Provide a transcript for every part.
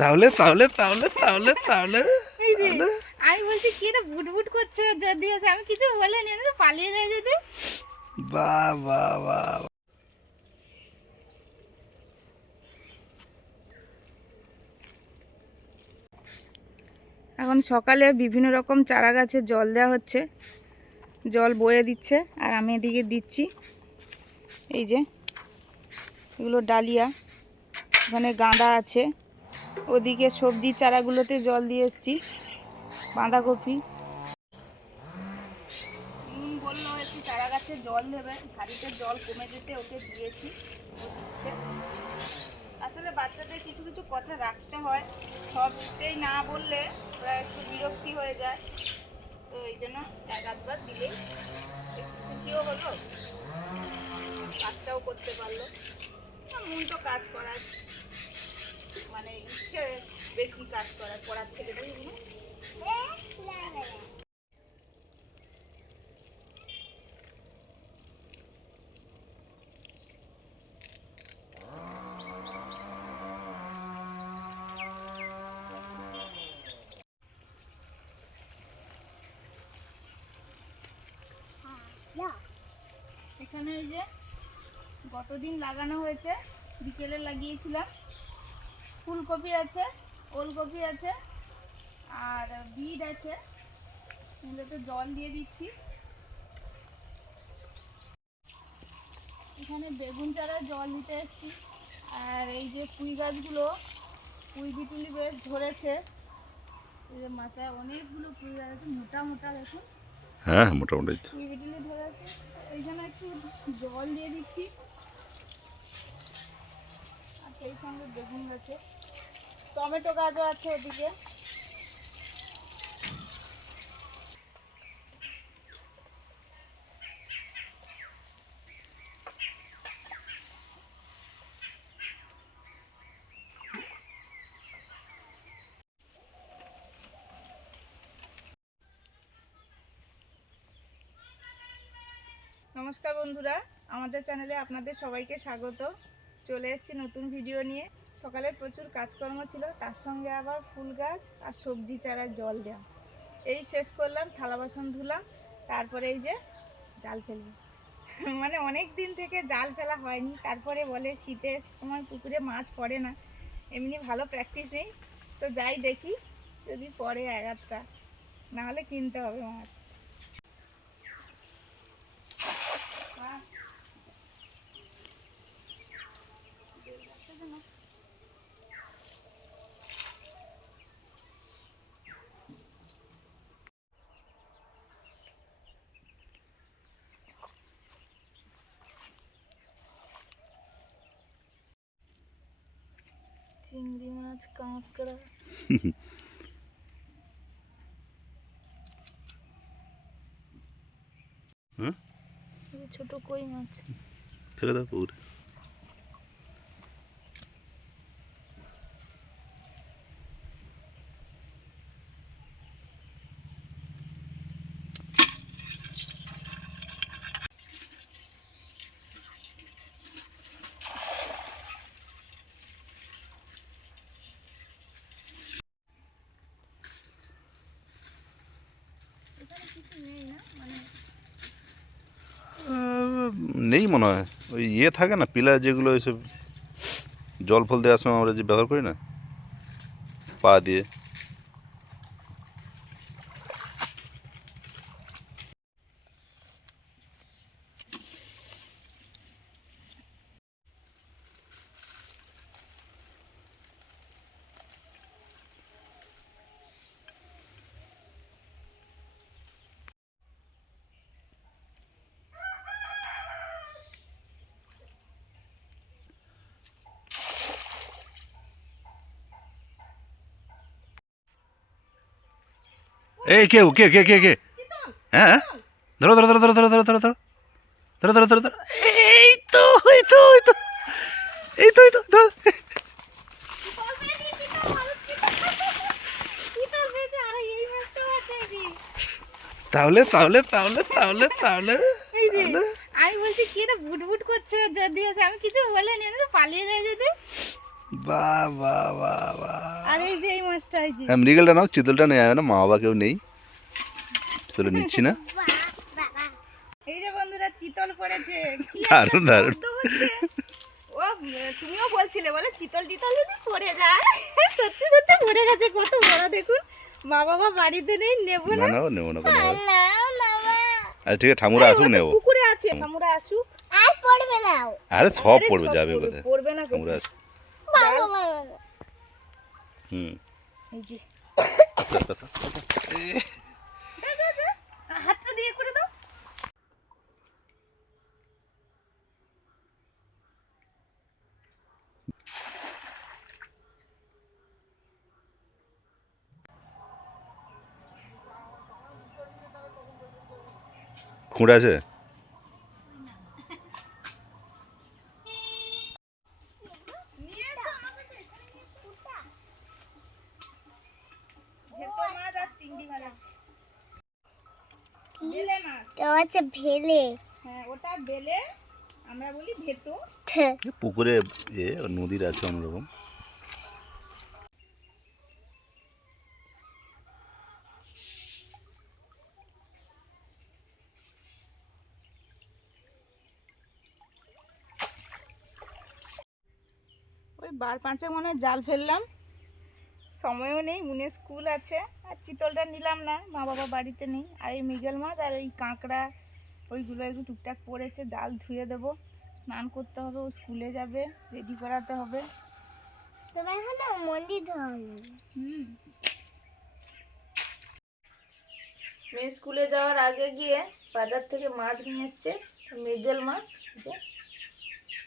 তাহলে তাহলে তাহলে তাহলে তাহলে আমি বলছি কি এটা বুটবুট করছে যদি আছে আমি কিছু বলিনি আমি তো পালিয়ে যাই যদি বাহ বাহ বাহ এখন সকালে বিভিন্ন রকম চারা গাছে জল দেওয়া হচ্ছে। জল বয়ে দিচ্ছে আর আমি এদিকে দিচ্ছি। এই যে এগুলো ডালিয়া ওখানে গাঁদা আছে। ওদিকে সবজির চারাগুলোতে জল দিয়ে এসছি, বাঁধাকপি। বলল একটু জল জল কমে যেতে ওকে দিয়েছি আসলে বাচ্চাদের কিছু কিছু কথা রাখতে হয় না বললে ওরা একটু বিরক্তি হয়ে যায়। তো এই জন্য এক আধবার একটু খুশিও হলো, কাজটাও করতে পারল। মন তো কাজ করার। মানে ইচ্ছে বেশি কাজ করার, পড়ার থেকে তাই এখানে এই যে গতদিন লাগানো হয়েছে, বিকেলে লাগিয়েছিলাম। ফুলকপি আছে ওলকপি আছে আর বিট আছে। এগুলোতে জল দিয়ে দিচ্ছি। এখানে বেগুন চারা জল দিতে এসেছি। আর এই যে পুঁই গাছগুলো পুঁই বিটুলি বেশ ধরেছে। এই যে মাথায় অনেকগুলো পুঁই গাছ আছে মোটা মোটা দেখুন। হ্যাঁ মোটামুটি পুঁই বিটুলি ধরে আছে এই জন্য একটু জল দিয়ে দিচ্ছি। আর সেই সঙ্গে বেগুন গাছে। টমেটো গাছও আছে ওদিকে নমস্কার বন্ধুরা, আমাদের চ্যানেলে আপনাদের সবাইকে স্বাগত। চলে এসেছি নতুন ভিডিও নিয়ে। সকালে প্রচুর কাজকর্ম ছিল, তার সঙ্গে আবার ফুল গাছ আর সবজি চারায় জল দেওয়া। এই শেষ করলাম, থালা বাসন ধুলাম, তারপরে এই যে জাল ফেলব। মানে অনেক দিন থেকে জাল ফেলা হয়নি, তারপরে বলে শীতে সময় পুকুরে মাছ পড়ে না, এমনি ভালো প্র্যাকটিস নেই। তো যাই দেখি, যদি পড়ে এগারটা নাহলে কিনতে হবে মাছ বাহ। চিংড়ি মাছ কাঁকড়া। হুম এই যে ছোট কই মাছ? ফেলে দাও পুকুরে এখানে কিছু নেই মনে হয়। ওই ইয়ে থাকে না পিলার যেগুলো ওইসব জল ফল দেওয়ার সময় আমরা যে ব্যবহার করি না, পা দিয়ে। এই কেউ কে কে কে কে? হ্যাঁ? ধরো ধরো ধরো ধরো ধরো ধরো ধরো ধরো। ধরো ধরো ধরো ধরো। এই তো এই তো এই তো। এই তো এই তো ধরো। তাহলে তাহলে তাহলে তাহলে তাহলে আমি বলছি কি এটা বুটবুট করছে ওর যদি আমি কিছু বলিনি আমি তো পালিয়ে যাই যদি বাহ বাহ বাহ বাহ আর এই যে এই মাছটা এই যে। হ্যাঁ মৃগেলটা নাও চিতলটা নেই যাবে না মা বাবা কেউ নেই। চিতলটা নিচ্ছি না। এই যে বন্ধুরা চিতল পড়েছে। কি দারুণ, দারুণ। ও তুমিও বলছিলে বলে চিতল টিতল যদি পড়ে যায় সত্যি সত্যি পড়ে গেছে কত বড় দেখুন। মা বাবা বাড়িতে নেই নেব না। নেব না কোনো আচ্ছা ঠিক আছে ঠাকুরা আসুক নেব। পুকুরে আছে ঠামুরা আসুক। আর পড়বে না আরে সব পড়বে যাবে কোথায় পড়বে না ঠাকুরা কোথায় আসুক। হুম এই আস্তে আস্তে আস্তে। যা, যা, যা। হাতটা দিয়ে করে দাও খুঁড়ে আছে পুকুরে এ নদীর আছে অন্যরকম। ওই বার পাঁচে মনে জাল ফেললাম। সময়ও নেই, মুনে স্কুল আছে। আর চিতলটা নিলাম না, মা বাবা বাড়িতে নেই। আর এই মৃগেল মাছ আর ওই কাঁকড়া, ওইগুলো একটু টুকটাক পড়েছে, জাল ধুয়ে দেবো। স্নান করতে হবে ও স্কুলে যাবে রেডি করাতে হবে। তোমার হলো মন্দির হুম। মেয়ে স্কুলে যাওয়ার আগে গিয়ে বাজার থেকে মাছ নিয়ে এসছে মৃগেল মাছ যে।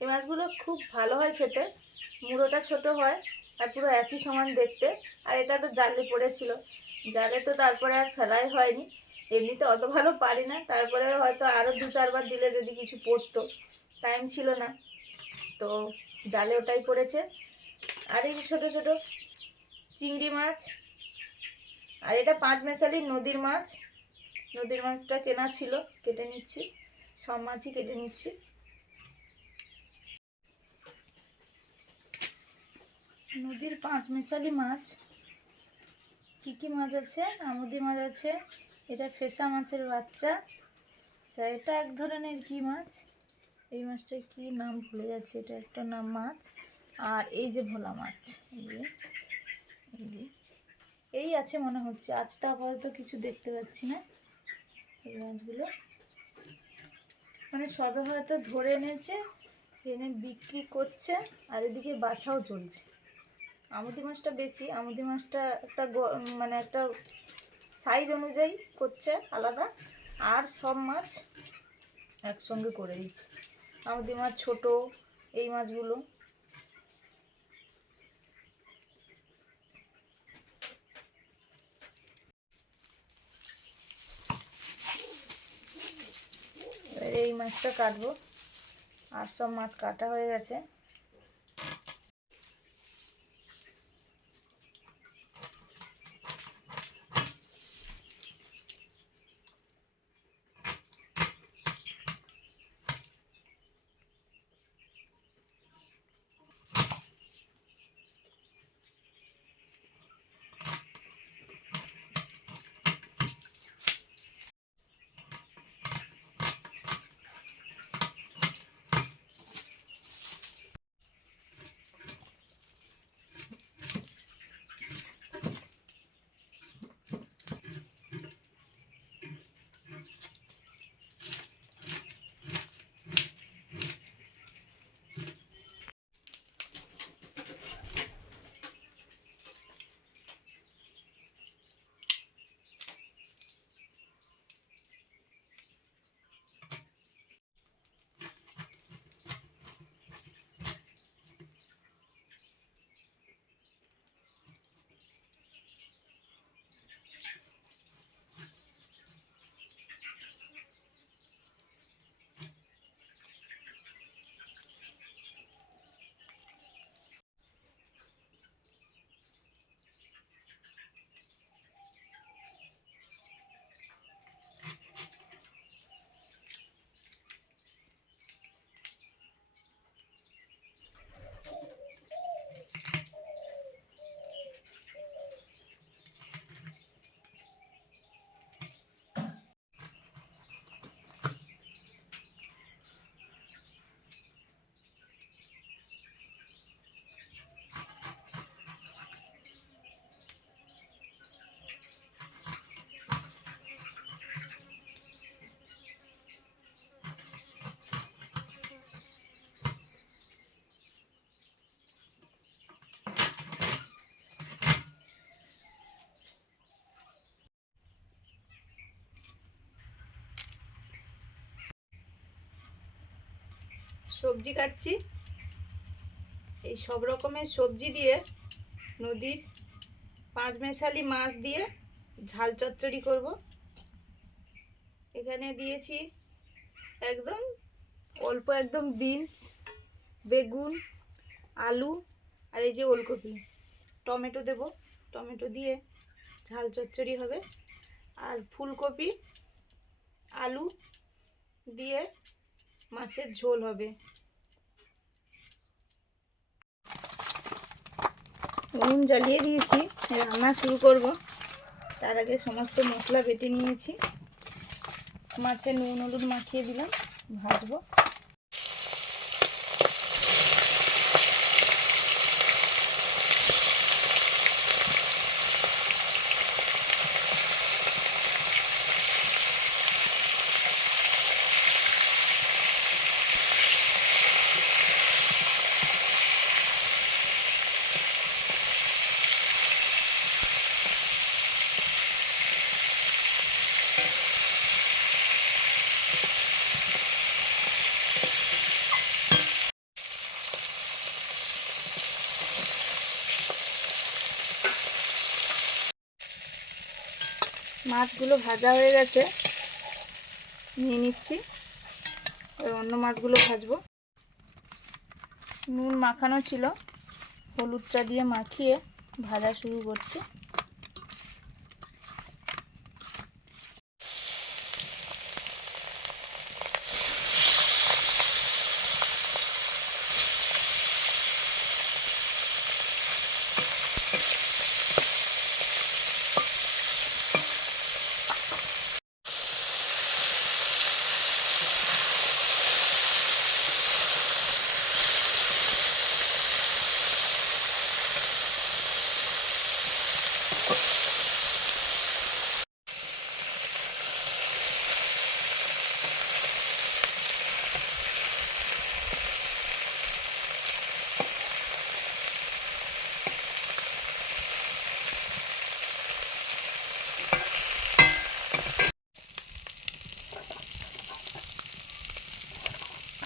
এই মাছগুলো খুব ভালো হয় খেতে মুড়োটা ছোট হয় আর পুরো একই সমান দেখতে আর এটা তো জালে পড়েছিল। জালে তো তারপরে আর ফেলাই হয়নি এমনিতে অত ভালো পারি না তারপরে হয়তো আরও দু চারবার দিলে যদি কিছু পড়তো। টাইম ছিল না। তো জালে ওটাই পড়েছে। আর এই ছোটো ছোটো চিংড়ি মাছ, আর এটা পাঁচ মেশালি নদীর মাছ। নদীর মাছটা কেনা ছিল, কেটে নিচ্ছি। সব মাছই কেটে নিচ্ছি। নদীর পাঁচ মেশালি মাছ। কি কি মাছ আছে? আমুদি মাছ আছে। এটা ফেসা মাছের বাচ্চা। আচ্ছা এটা এক ধরনের কি মাছ? এই মাছটার কি নাম ভুলে যাচ্ছে, এটা একটা নাম মাছ। আর এই যে ভোলা মাছ, এই এই আছে মনে হচ্ছে, আর তো আপাতত কিছু দেখতে পাচ্ছি না, এই মাছগুলো। মানে সবে হয়তো ধরে এনেছে, এনে বিক্রি করছে, আর এদিকে বাছাও চলছে। আমুদি মাছটা বেশি, আমুদি মাছটা একটা মানে একটা সাইজ অনুযায়ী করছে আলাদা, আর সব মাছ একসঙ্গে করে দিচ্ছে। আমুদি মাছ ছোট এই মাছগুলো। এই মাছটা কাটবো। আর সব মাছ কাটা হয়ে গেছে। সবজি কাটছি। এই সব রকমের সবজি দিয়ে নদীর পাঁচ মেশালি মাছ দিয়ে ঝাল চচ্চড়ি করব। এখানে দিয়েছি একদম অল্প একদম বিনস, বেগুন, আলু আর এই যে ওলকপি। টমেটো দেব। টমেটো দিয়ে ঝাল চচ্চড়ি হবে। আর ফুলকপি, আলু দিয়ে মাছের ঝোল হবে। উনুন জ্বালিয়ে দিয়েছি। রান্না শুরু করব। তার আগে সমস্ত মশলা বেটে নিয়েছি। মাছে নুন হলুদ মাখিয়ে দিলাম। ভাজবো। মাছগুলো ভাজা হয়ে গেছে। নিয়ে নিচ্ছি। এবার অন্য মাছগুলো ভাজবো। নুন মাখানো ছিল। হলুদটা দিয়ে মাখিয়ে ভাজা শুরু করছি।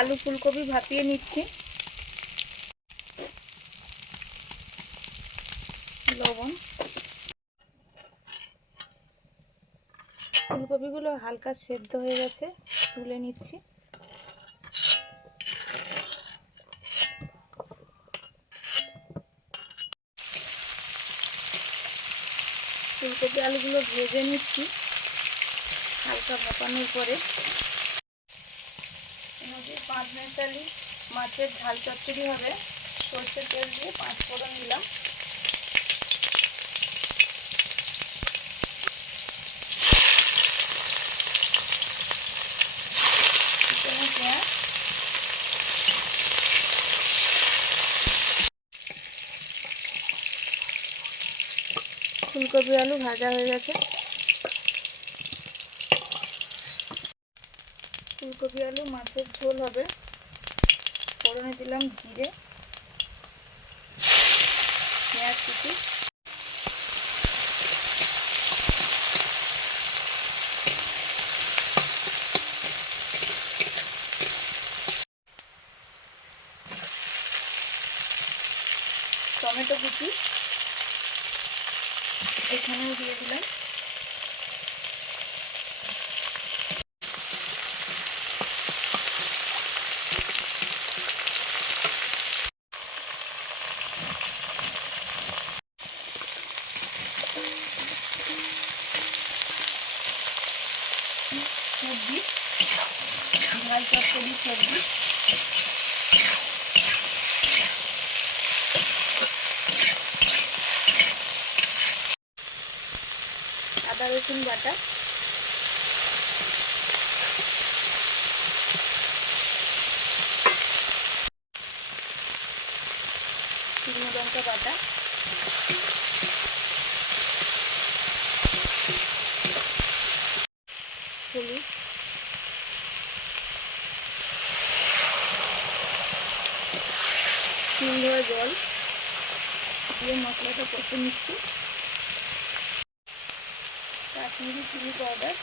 আলু ফুলকপি ভাপিয়ে নিচ্ছি। লবণ। ফুলকপিগুলো হালকা সেদ্ধ হয়ে গেছে, তুলে নিচ্ছি। ফুলকপি আলুগুলো ভেজে নিচ্ছি, হালকা ভাপানোর পরে। পাঁচ মেশালি মাছের ঝাল চচ্চড়ি হবে। সর্ষের তেল দিয়ে পাঁচ ফোড়ন দিলাম। ফুলকপি, আলু ভাজা হয়ে গেছে। ফুলকপি, আলু, মাছের ঝোল হবে। ফোড়নে দিলাম জিরে, পেঁয়াজ কুচি। টমেটো কুচি। এখানেও দিয়ে দিলাম সবজি ঝাল চচ্চড়ি সবজি আদা রসুন বাটা শুকনো লঙ্কা বাটা হলুদ তিন জল দিয়ে মশলাটা কষে নিচ্ছি। Kashmiri chilli powder.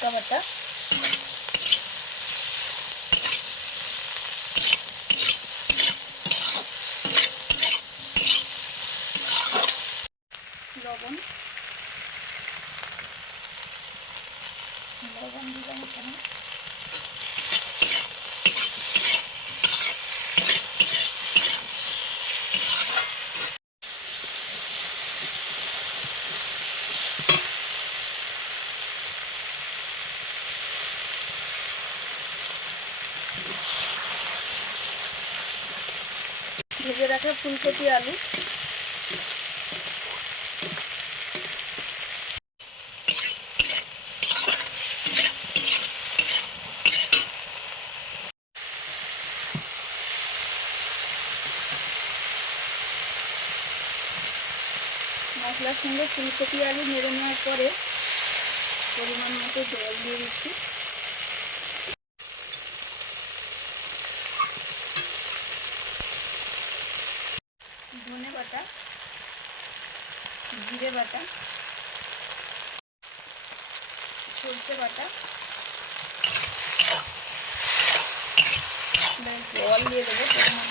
লঙ্কা বাটা লবণ লবণ দিলাম এখানে ভেজে রাখা ফুলকপি আলু। মশলার সঙ্গে ফুলকপি আলু নেড়ে নেওয়ার পরে পরিমাণ মতো জল দিয়ে দিচ্ছি ধনে বাটা জিরে বাটা সরষে বাটা জল দিয়ে দেবো পরিমাণ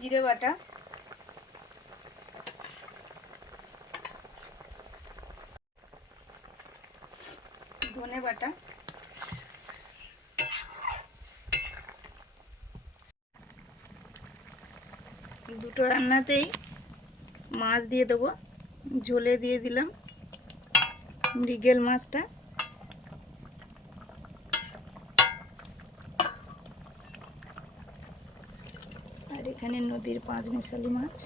জিরে বাটা। ধনে বাটা। দুটো রান্নাতেই মাছ দিয়ে দেবো। ঝোলে দিয়ে দিলাম মৃগেল মাছটা। আর এখানে নদীর পাঁচ মিশালি মাছ।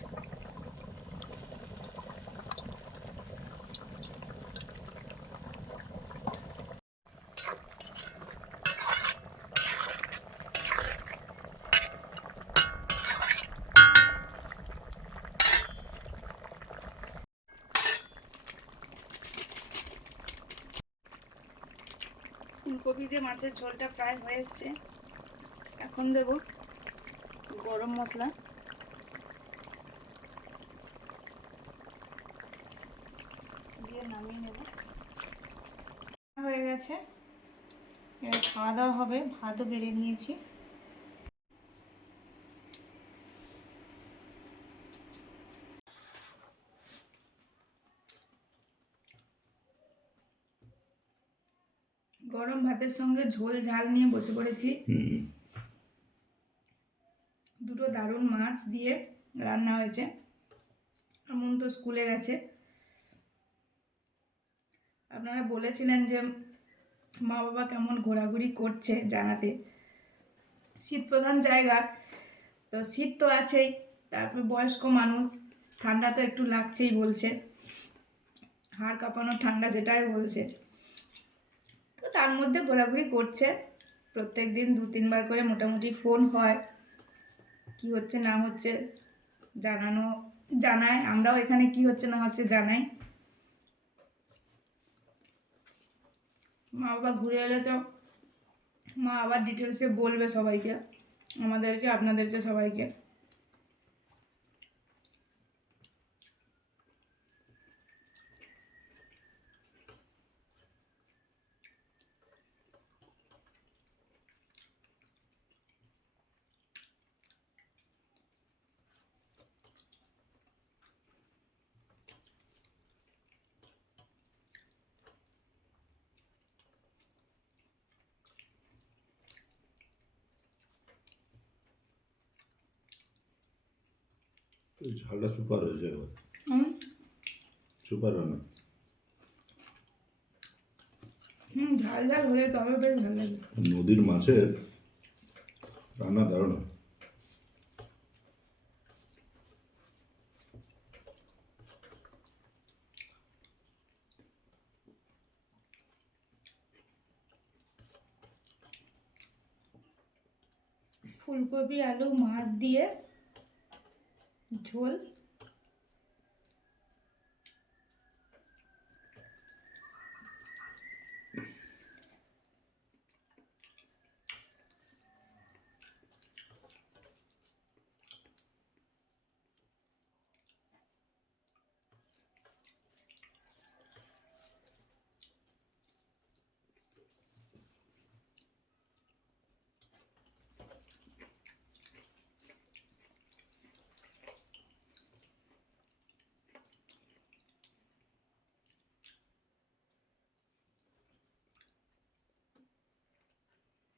ফুলকপি দিয়ে মাছের ঝোলটা প্রায় হয়ে এসছে। এখন দেব গরম মশলা। দিয়ে নামিয়ে নেব। হয়ে গেছে। এবার খাওয়া দাওয়া হবে, ভাতও বেড়ে নিয়েছি। গরম ভাতের সঙ্গে ঝোল ঝাল নিয়ে বসে পড়েছি। দুটো দারুণ মাছ দিয়ে রান্না হয়েছে। এমন তো স্কুলে গেছে। আপনারা বলেছিলেন যে মা বাবা কেমন ঘোরাঘুরি করছে জানাতে। শীত প্রধান জায়গা। তো শীত তো আছেই তারপর বয়স্ক মানুষ ঠান্ডা তো একটু লাগছেই বলছে। হাড় কাঁপানো ঠান্ডা যেটাই বলছে। তার মধ্যে ঘোরাঘুরি করছে। প্রত্যেক দিন দু, তিনবার করে মোটামুটি ফোন হয়। কি হচ্ছে, না হচ্ছে জানানো, জানায়। আমরাও এখানে কি হচ্ছে, না হচ্ছে জানাই। মা বাবা ঘুরে এলে তো মা আবার ডিটেলসে বলবে সবাইকে। আমাদেরকে, আপনাদেরকে সবাইকে এই ঝালটা সুপার হয়েছে একবার হুম। সুপার রান্না হুম ঝাল ঝাল হলে তবে বেশ ভালো লাগে। নদীর মাছের রান্না দারুণ হয়। ফুলকপি আলু মাছ দিয়ে ঝোল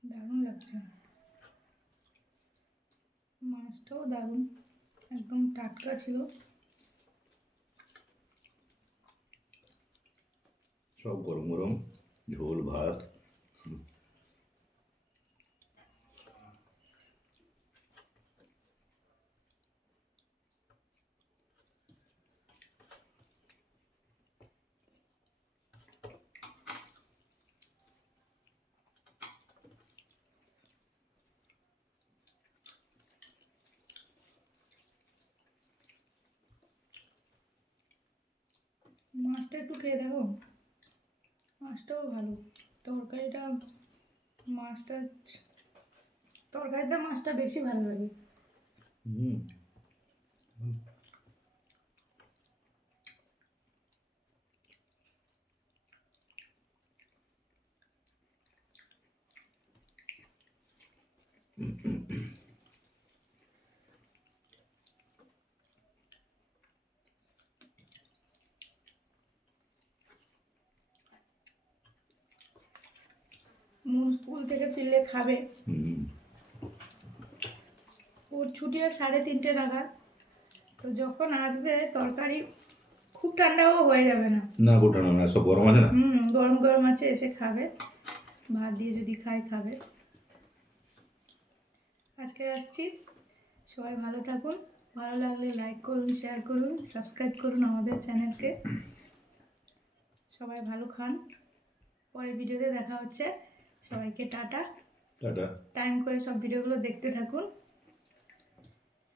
দারুণ লাগছে। মাছটাও দারুণ একদম টাটকা ছিল। সব গরম গরম ঝোল ভাত। মাছটা একটু খেয়ে দেখো। মাছটাও ভালো। তরকারিটা মাছটা তরকারিতে মাছটা বেশি ভালো লাগে। হুম। স্কুল থেকে ফিরলে খাবে। ওর ছুটি হয় সাড়ে তিনটে নাগাদ। তো যখন আসবে তরকারি খুব ঠান্ডাও হয়ে যাবে না। না গোটানো না সব গরম আছে না? হুম গরম গরম আছে এসে খাবে। ভাত দিয়ে যদি খায় খাবে। আজকে আসছি। সবাই ভালো থাকুন। ভালো লাগলে লাইক করুন শেয়ার করুন সাবস্ক্রাইব করুন আমাদের চ্যানেলকে সবাই ভালো খান। পরের ভিডিওতে দেখা হচ্ছে। সবাইকে টাটা। টাটা। টাইম করে সব ভিডিওগুলো দেখতে থাকুন।